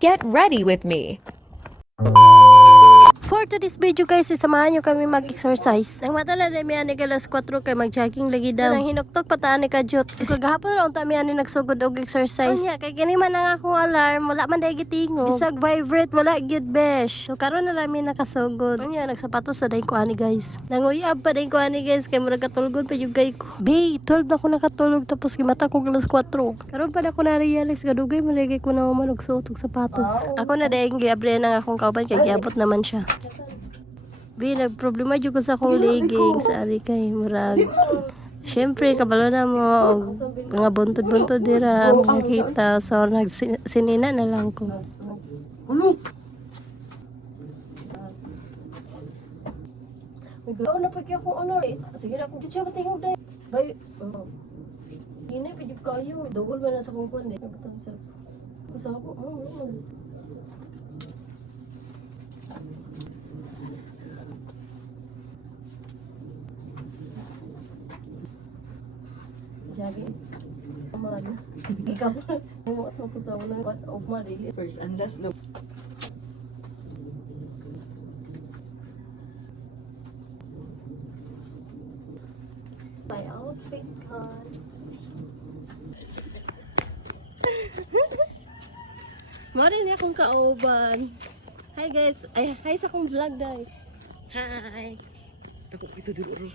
Get ready with me. For today's video guys, samahan nyo kami mag-exercise. Nang matala na mi ani alas 4 kay mag-jogging lagi daw. Nang hinuktok pataan ni Kajot. Kagahapon raw ta mi ani nagsugod og exercise. Unya kay kini man ang akong alarm, wala man day gitingo. Bisag vibrate wala gyud besh. So karon na lang mi nakasugod. Unya nagsapatos sa day ko ani guys. Nanguyab pa day ko ani guys kay murag katulgon pa jud gay ko. Be, 12 na ko nakatulog tapos gimata ko alas 4. Karon pa na ko na realize gadugay malagay ko na man og suot og sapatos. Ako na day giabre nang akong kauban kay giabot naman siya. Bi, nagproblema dyan ko sa akong leggings. Ari kay murag. Siyempre, kabalo na mo. Og, mga buntod-buntod dira. Makita. So, nagsinina na lang ko. Ano pa kaya akong ano eh. Sige na, kung siya matingog na eh. Bay, hindi, pwede kayo. Dugol ba na sa kong kuwan eh. Nagbatang siya. Kasama ko, Sabi, aman. Ikaw, mo at mo sa unang part of my daily. First and last look. My outfit card. Mara niya akong kauban. Hi guys. Ay, hi sa akong vlog dahil. Hi. Ako ito dulu.